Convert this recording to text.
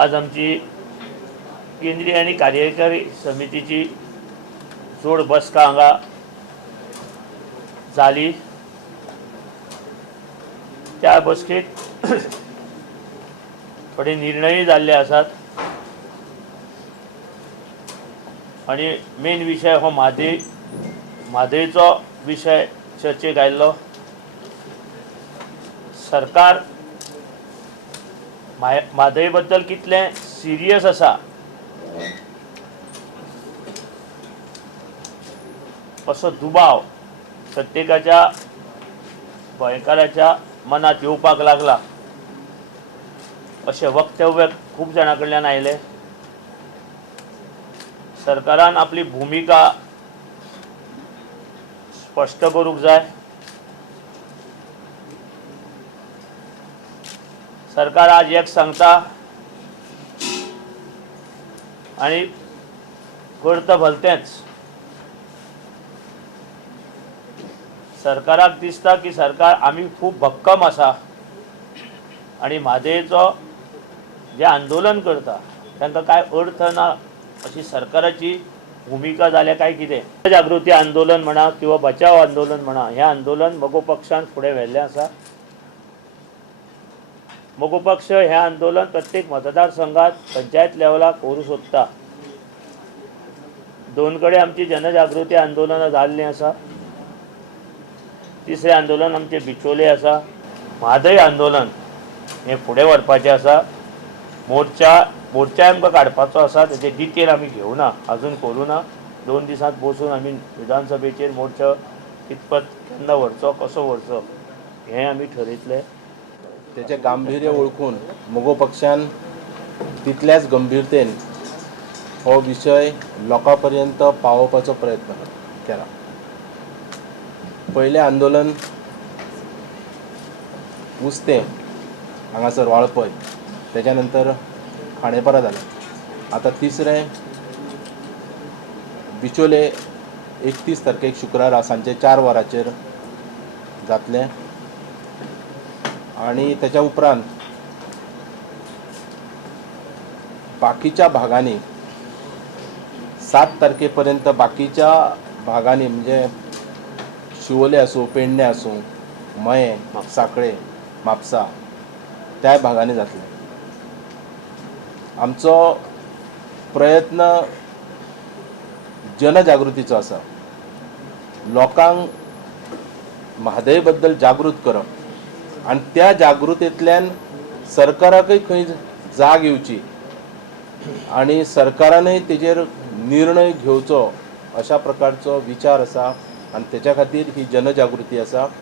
आज आमची केंद्रीय आणि कार्यकारी समितीची जोड बसका हांगा जाली। त्या बसकेक थोडे निर्णय जाल्ले आसात आणि मेन विषय हो म्हादयचो विषय चर्चेक आयिल्लो। सरकार म्हादय बद्दल कितले सिरियस आसा असो दुबाव प्रत्येकाच्या गोंयकाराच्या मनात येवपाक लागला अशें वक्तव्य खूब जाणां कडल्यान आयले। सरकारान आपली भूमिका स्पश्ट करूंक जाय। सरकार आज एक सांगता आणि करता भलतेंच। सरकाराक दिसता की सरकार आमी खूब भक्कम आसा आणि म्हादयचो जे आंदोलन करता तांकां काय अर्थ ना अशी सरकाराची भूमिका जाल्या काय कितें। जागृती आंदोलन म्हणा किंवा बचाव आंदोलन म्हणा, हें आंदोलन मगो पक्षान फुडें व्हेल्लें आसा। मगो पक्ष हें आंदोलन प्रत्येक मतदारसंघात पंचायत लेवलाक करूं सोदता। दोन कडेन आमची जनजागृती आंदोलनां जाल्लीं आसा। तिसरें आंदोलन आमचें बिचोले आसा। म्हादय आंदोलन हें फुडें व्हरपाचें आसा। मोर्चा आमकां काडपाचो आसा, तेजे डिटेल आमी घेवना, अजून करूं ना। 2 दिसांत बसून आमी विधानसभेचेर मोर्चा कितपत केन्ना व्हरचो, कसो व्हरचो हें आमी ठरयतले। तेचे गांभीर्य ओळखून मगो पक्षान तितल्याच गंभीरतेन हो विशय लोकां पर्यंत पावोवपाचो प्रयत्न केला। पयलें आंदोलन उस्तें हांगासर वाळपय, तेच्या नंतर खांडेपारा जालें। आतां तिसरें बिचोले 31 तारखेक शुक्रारा सांजे 4 वरांचेर जातलें आणि तेच्या उपरांत बाकीच्या भागांनी 7 तारखेपर्यंत बाकीच्या भागांनी म्हणजे शिवोले आसूं, पेडणे आसूं, मये, साखळे, म्हापसा त्या भागांनी जातले। आमचो प्रयत्न जनजागृतीचो आसा। लोकांक म्हादय बद्दल जागृत करप आनी त्या जागृतेंतल्यान सरकाराकय खंय जाग येवची आनी सरकारानय तेजेर निर्णय घेवचो अशा प्रकारचो विचार आसा आनी तेच्या खातीर ही जनजागृती आसा।